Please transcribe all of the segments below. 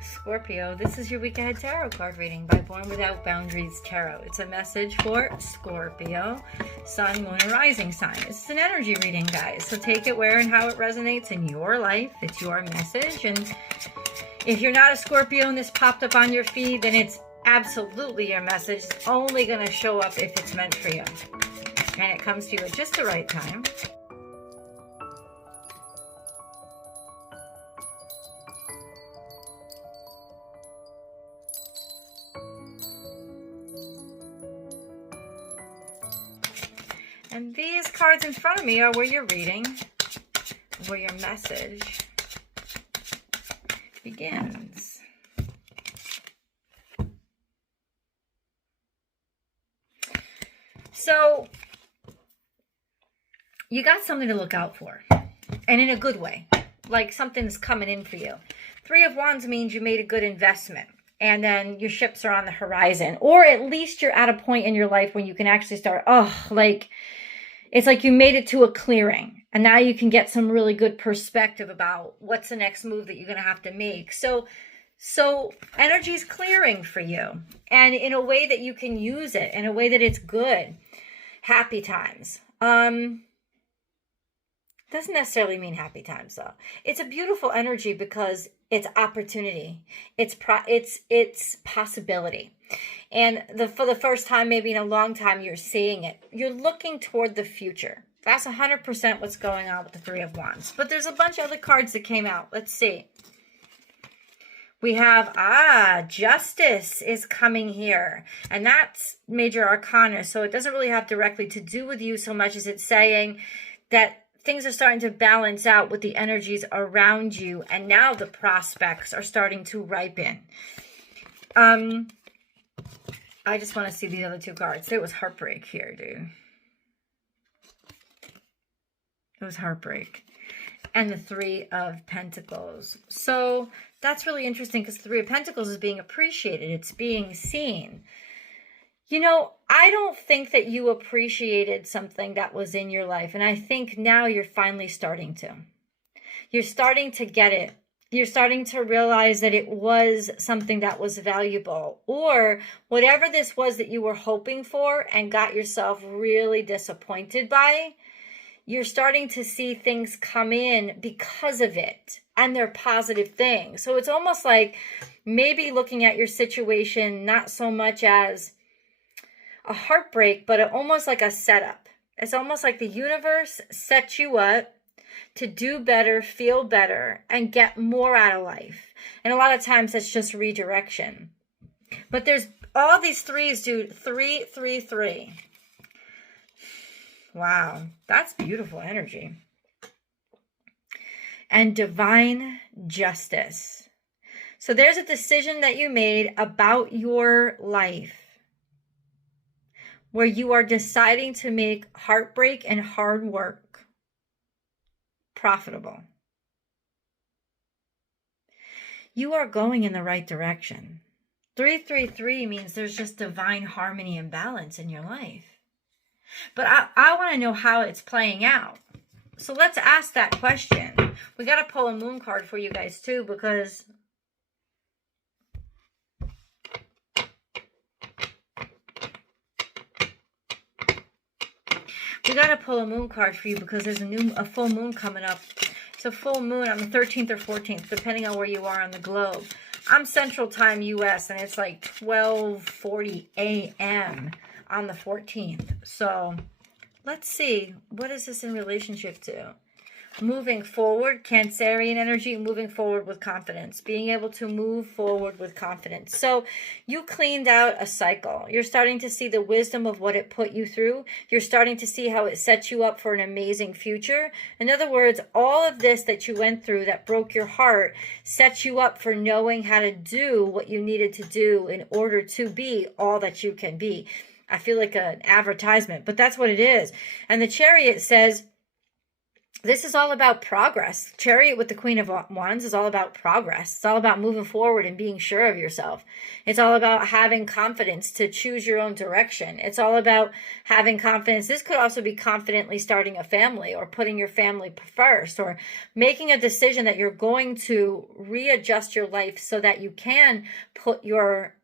Scorpio, this is your week ahead tarot card reading by Born Without Boundaries Tarot. It's a message for Scorpio, Sun, Moon, and Rising sign. This is an energy reading, guys. So take it where and how it resonates in your life. It's your message. And if you're not a Scorpio and this popped up on your feed, then it's absolutely your message. It's only going to show up if it's meant for you. And it comes to you at just the right time. And these cards in front of me are where your reading, where your message begins. So, you got something to look out for, and in a good way, like something's coming in for you. Three of Wands means you made a good investment. And then your ships are on the horizon. Or at least you're at a point in your life when you can actually start, it's like you made it to a clearing. And now you can get some really good perspective about what's the next move that you're going to have to make. So energy's clearing for you. And in a way that you can use it, in a way that it's good. Happy times. Doesn't necessarily mean happy times, though. It's a beautiful energy because it's opportunity. It's possibility. And for the first time, maybe in a long time, you're seeing it. You're looking toward the future. That's 100% what's going on with the Three of Wands. But there's a bunch of other cards that came out. Let's see. We have, Justice is coming here. And that's Major Arcana. So it doesn't really have directly to do with you so much as it's saying that things are starting to balance out with the energies around you. And now the prospects are starting to ripen. I just want to see the other two cards. There was heartbreak here, dude. It was heartbreak. And the Three of Pentacles. So that's really interesting because the Three of Pentacles is being appreciated. It's being seen. You know, I don't think that you appreciated something that was in your life. And I think now you're finally starting to. You're starting to get it. You're starting to realize that it was something that was valuable. Or whatever this was that you were hoping for and got yourself really disappointed by, you're starting to see things come in because of it. And they're positive things. So it's almost like maybe looking at your situation not so much as a heartbreak, but almost like a setup. It's almost like the universe sets you up to do better, feel better, and get more out of life. And a lot of times that's just redirection. But there's all these threes, dude. 3, 3, 3. Wow, that's beautiful energy. And divine justice. So there's a decision that you made about your life where you are deciding to make heartbreak and hard work profitable. You are going in the right direction. 333 means there's just divine harmony and balance in your life. But I want to know how it's playing out. So let's ask that question. We got to pull a moon card for you guys too, because we got to pull a moon card for you because there's a full moon coming up. It's a full moon on the 13th or 14th, depending on where you are on the globe. I'm Central Time US, and it's like 12:40 a.m. on the 14th. So let's see. What is this in relationship to? Moving forward, Cancerian energy, moving forward with confidence, being able to move forward with confidence. So you cleaned out a cycle. You're starting to see the wisdom of what it put you through. You're starting to see how it sets you up for an amazing future. In other words, all of this that you went through that broke your heart sets you up for knowing how to do what you needed to do in order to be all that you can be. I feel like an advertisement, but that's what it is. And the Chariot says, This is all about progress. Chariot with the Queen of Wands is all about progress. It's all about moving forward and being sure of yourself. It's all about having confidence to choose your own direction. It's all about having confidence. This could also be confidently starting a family, or putting your family first, or making a decision that you're going to readjust your life so that you can put your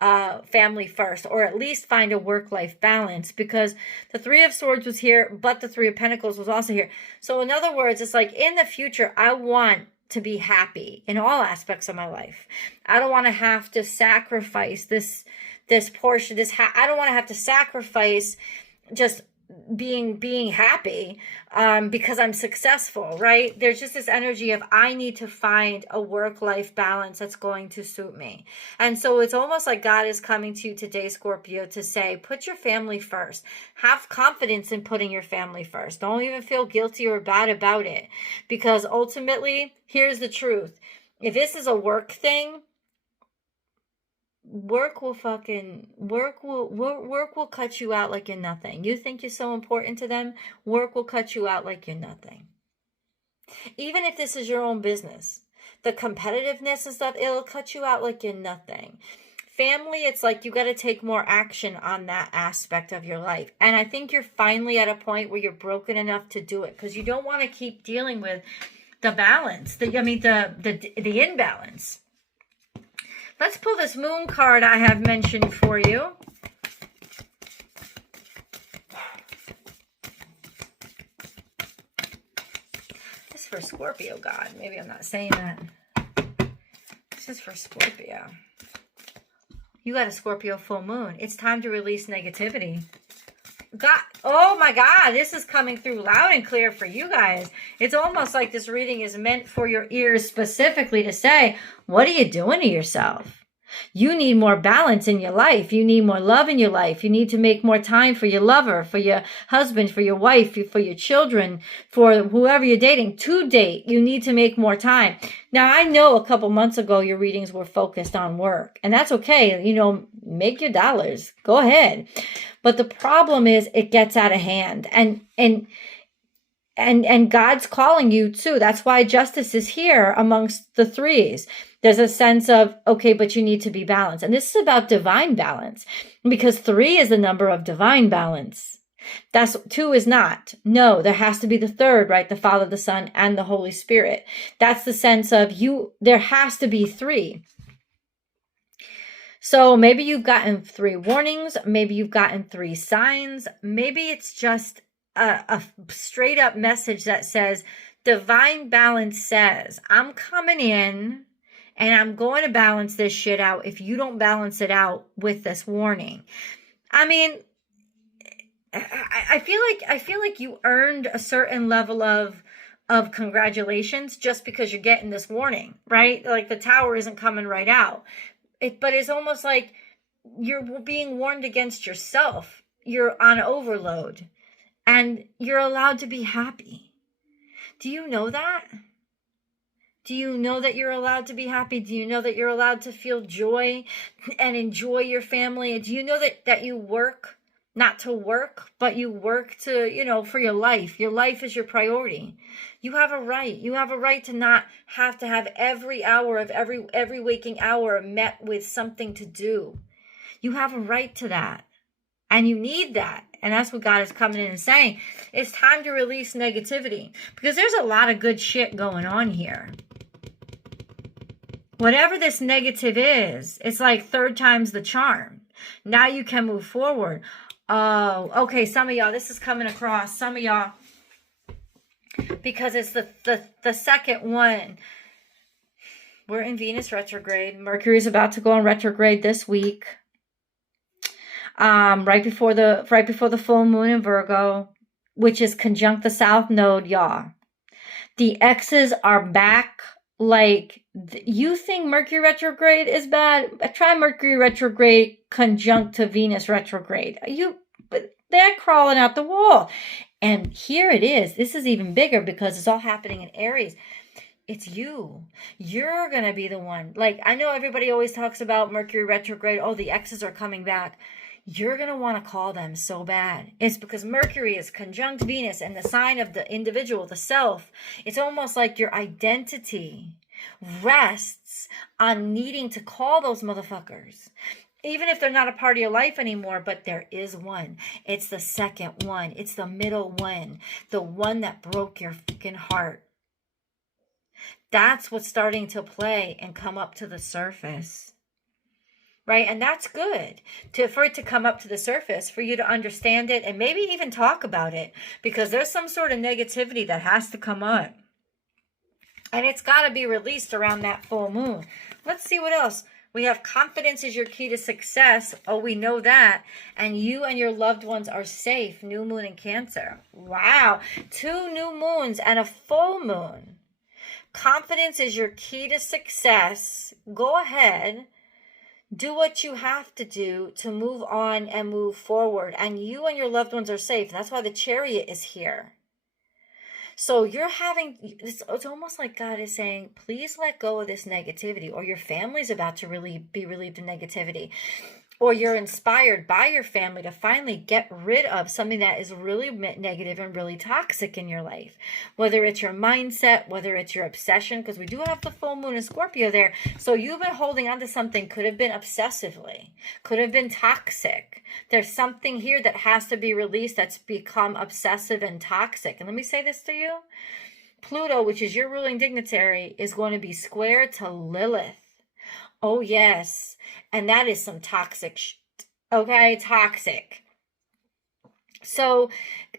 family first, or at least find a work-life balance, because the Three of Swords was here, but the Three of Pentacles was also here. So in other words, it's like, in the future, I want to be happy in all aspects of my life. I don't want to have to sacrifice this portion, I don't want to have to sacrifice just being happy because I'm successful, right? There's just this energy of, I need to find a work-life balance that's going to suit me. And so it's almost like God is coming to you today, Scorpio, to say, put your family first. Have confidence in putting your family first. Don't even feel guilty or bad about it, because ultimately, here's the truth. If this is a work thing, work will cut you out like you're nothing. You think you're so important to them, work will cut you out like you're nothing. Even if this is your own business, the competitiveness and stuff, it'll cut you out like you're nothing. Family, it's like you got to take more action on that aspect of your life. And I think you're finally at a point where you're broken enough to do it, because you don't want to keep dealing with the balance, the imbalance. Let's pull this moon card I have mentioned for you. This is for Scorpio, God. Maybe I'm not saying that. This is for Scorpio. You got a Scorpio full moon. It's time to release negativity. God, oh my God, this is coming through loud and clear for you guys. It's almost like this reading is meant for your ears specifically to say, what are you doing to yourself? You need more balance in your life. You need more love in your life. You need to make more time for your lover, for your husband, for your wife, for your children, for whoever you're dating. To date, you need to make more time. Now, I know a couple months ago your readings were focused on work, and that's okay. You know, make your dollars. Go ahead. But the problem is it gets out of hand, and God's calling you too. That's why justice is here amongst the threes. There's a sense of, okay, but you need to be balanced. And this is about divine balance, because 3 is the number of divine balance. 2 is not. No, there has to be the third, right? The Father, the Son, and the Holy Spirit. That's the sense of there has to be 3. So maybe you've gotten 3 warnings. Maybe you've gotten 3 signs. Maybe it's just a straight up message that says, divine balance says, I'm coming in and I'm going to balance this shit out if you don't balance it out with this warning. I mean, I feel like you earned a certain level of congratulations just because you're getting this warning, right? Like the tower isn't coming right out. But it's almost like you're being warned against yourself. You're on overload and you're allowed to be happy. Do you know that? Do you know that you're allowed to be happy? Do you know that you're allowed to feel joy and enjoy your family? Do you know that you work not to work, but you work to, for your life? Your life is your priority. You have a right. You have a right to not have to have every hour of every waking hour met with something to do. You have a right to that. And you need that. And that's what God is coming in and saying. It's time to release negativity, because there's a lot of good shit going on here. Whatever this negative is, it's like 3rd time's the charm. Now you can move forward. Oh, okay. Some of y'all, this is coming across. Some of y'all, because it's the second one. We're in Venus retrograde. Mercury's about to go on retrograde this week. Right before the full moon in Virgo, which is conjunct the South Node, y'all. The X's are back. Like, you think Mercury retrograde is bad? Try Mercury retrograde conjunct to Venus retrograde. They're crawling out the wall. And here it is. This is even bigger because it's all happening in Aries. It's you. You're going to be the one. Like, I know everybody always talks about Mercury retrograde. Oh, the X's are coming back. you're going to want to call them so bad. It's because Mercury is conjunct Venus and the sign of the individual, the self. It's almost like your identity rests on needing to call those motherfuckers. Even if they're not a part of your life anymore, but there is one. It's the second one. It's the middle one. The one that broke your fucking heart. That's what's starting to play and come up to the surface. Right? And that's good for it to come up to the surface, for you to understand it and maybe even talk about it, because there's some sort of negativity that has to come up. And it's got to be released around that full moon. Let's see what else. We have confidence is your key to success. Oh, we know that. And you and your loved ones are safe. New moon in Cancer. Wow. 2 new moons and a full moon. Confidence is your key to success. Go ahead. Do what you have to do to move on and move forward. And you and your loved ones are safe. That's why the Chariot is here. So you're having, it's almost like God is saying, please let go of this negativity, or your family's about to really be relieved of negativity, or you're inspired by your family to finally get rid of something that is really negative and really toxic in your life. Whether it's your mindset, whether it's your obsession, because we do have the full moon in Scorpio there. So you've been holding on to something, could have been obsessively, could have been toxic. There's something here that has to be released that's become obsessive and toxic. And let me say this to you. Pluto, which is your ruling dignitary, is going to be square to Lilith. Oh, yes. And that is some toxic shit. Okay? Toxic. So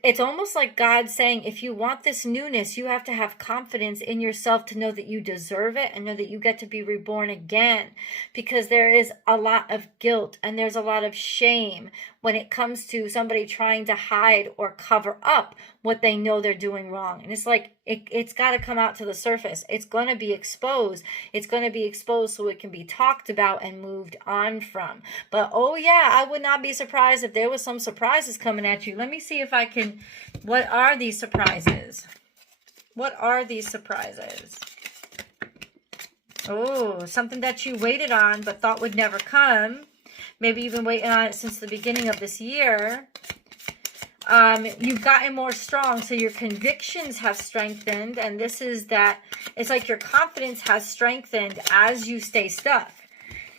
it's almost like God saying, if you want this newness, you have to have confidence in yourself to know that you deserve it and know that you get to be reborn again, because there is a lot of guilt and there's a lot of shame when it comes to somebody trying to hide or cover up what they know they're doing wrong. And it's like, it's got to come out to the surface. It's going to be exposed. It's going to be exposed so it can be talked about and moved on from. But oh yeah, I would not be surprised if there was some surprises coming at you. Let me see if I can, what are these surprises? What are these surprises? Oh, something that you waited on but thought would never come. Maybe you've been waiting on it since the beginning of this year. You've gotten more strong, so your convictions have strengthened, and this is that, it's like your confidence has strengthened as you stay stuck.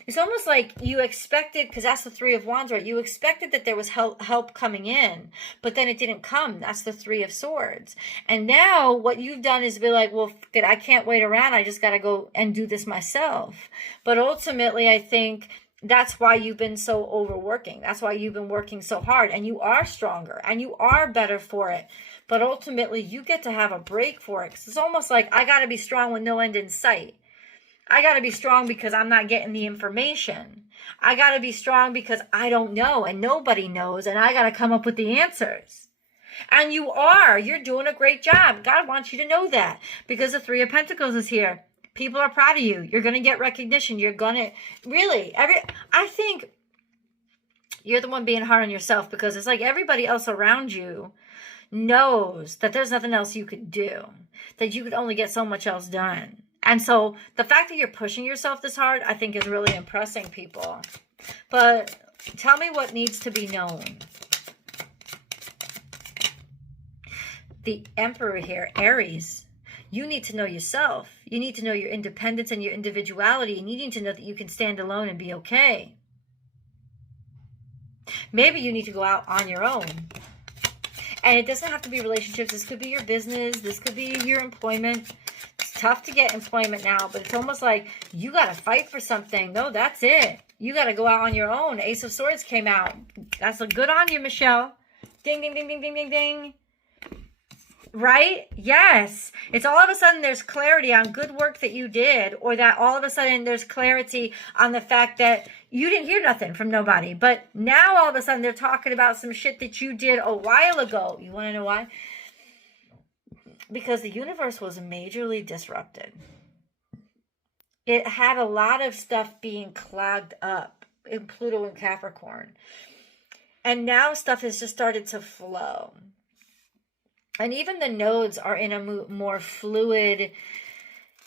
It's almost like you expected, because that's the 3 of Wands, right? You expected that there was help coming in, but then it didn't come. That's the 3 of Swords. And now what you've done is be like, well, I can't wait around. I just got to go and do this myself. But ultimately, I think that's why you've been so overworking. That's why you've been working so hard, and you are stronger and you are better for it. But ultimately, you get to have a break for it. 'Cause it's almost like, I got to be strong with no end in sight. I got to be strong because I'm not getting the information. I got to be strong because I don't know and nobody knows, and I got to come up with the answers. And you are. You're doing a great job. God wants you to know that, because the 3 of Pentacles is here. People are proud of you. You're going to get recognition. You're going to really, I think you're the one being hard on yourself, because it's like everybody else around you knows that there's nothing else you could do, that you could only get so much else done. And so the fact that you're pushing yourself this hard, I think, is really impressing people. But tell me what needs to be known. The Emperor here, Aries. You need to know yourself. You need to know your independence and your individuality. And you need to know that you can stand alone and be okay. Maybe you need to go out on your own. And it doesn't have to be relationships. This could be your business. This could be your employment. It's tough to get employment now, but it's almost like you got to fight for something. No, that's it. You got to go out on your own. Ace of Swords came out. That's a good on you, Michelle. Ding, ding, ding, ding, ding, ding, ding. Right? Yes. It's all of a sudden there's clarity on good work that you did, or that all of a sudden there's clarity on the fact that you didn't hear nothing from nobody. But now all of a sudden they're talking about some shit that you did a while ago. You want to know why? Because the universe was majorly disrupted. It had a lot of stuff being clogged up in Pluto and Capricorn. And now stuff has just started to flow. And even the nodes are in a more fluid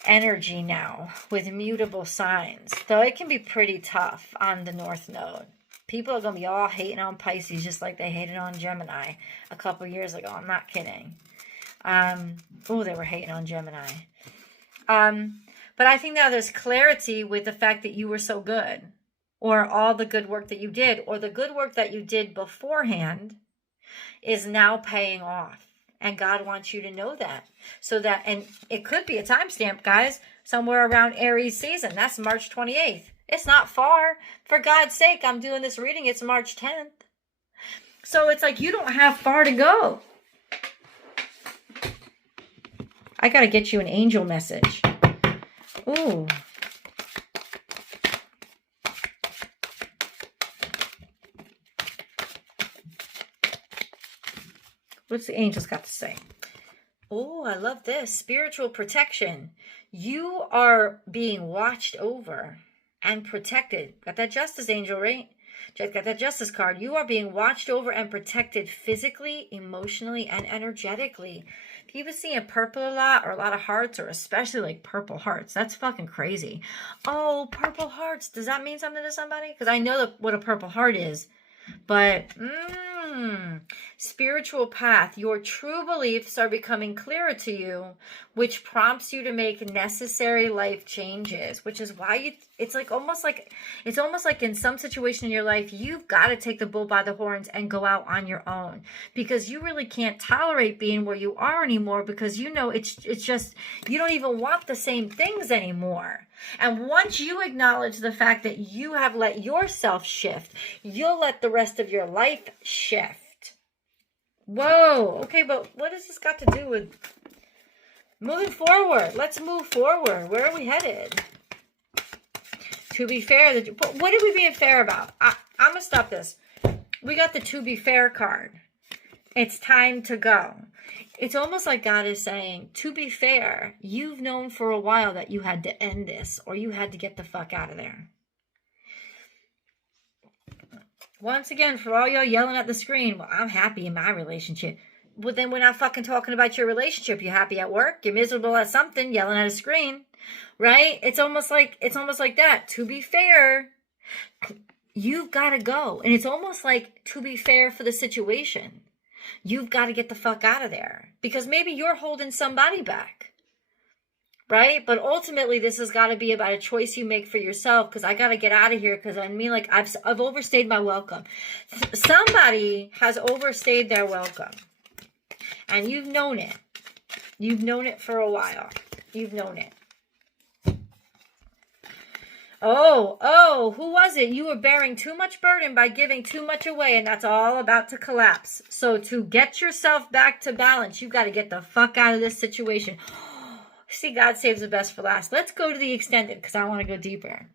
energy now with mutable signs. Though it can be pretty tough on the North Node. People are going to be all hating on Pisces just like they hated on Gemini a couple years ago. I'm not kidding. They were hating on Gemini. But I think now there's clarity with the fact that you were so good, or all the good work that you did, or the good work that you did beforehand is now paying off. And God wants you to know that. So that, and it could be a timestamp, guys, somewhere around Aries season. That's March 28th. It's not far. For God's sake, I'm doing this reading. It's March 10th. So it's like you don't have far to go. I got to get you an angel message. Ooh. What's the angels got to say? Oh, I love this. Spiritual protection. You are being watched over and protected. Got that justice angel, right? Just got that justice card. You are being watched over and protected physically, emotionally, and energetically. People seeing purple a lot, or a lot of hearts, or especially like purple hearts. That's fucking crazy. Oh, purple hearts. Does that mean something to somebody? Because I know what a purple heart is. But, spiritual path. Your true beliefs are becoming clearer to you, which prompts you to make necessary life changes, which is why it's almost like in some situation in your life, you've got to take the bull by the horns and go out on your own, because you really can't tolerate being where you are anymore, because you know, it's just, you don't even want the same things anymore. And once you acknowledge the fact that you have let yourself shift, you'll let the rest of your life shift. Whoa. Okay, but what has this got to do with moving forward? Let's move forward. Where are we headed? To be fair, what are we being fair about? I'm going to stop this. We got the to be fair card. It's time to go. It's almost like God is saying, to be fair, you've known for a while that you had to end this, or you had to get the fuck out of there. Once again, for all y'all yelling at the screen, well, I'm happy in my relationship. Well, then we're not fucking talking about your relationship. You're happy at work. You're miserable at something, yelling at a screen, right? It's almost like that. To be fair, you've got to go. And it's almost like, to be fair for the situation, you've got to get the fuck out of there, because maybe you're holding somebody back, right? But ultimately, this has got to be about a choice you make for yourself, because I got to get out of here, because I mean, like, I've overstayed my welcome. Somebody has overstayed their welcome, and you've known it. You've known it for a while. You've known it. Oh, who was it? You were bearing too much burden by giving too much away, and that's all about to collapse. So to get yourself back to balance, you got to get the fuck out of this situation. See, God saves the best for last. Let's go to the extended, because I want to go deeper.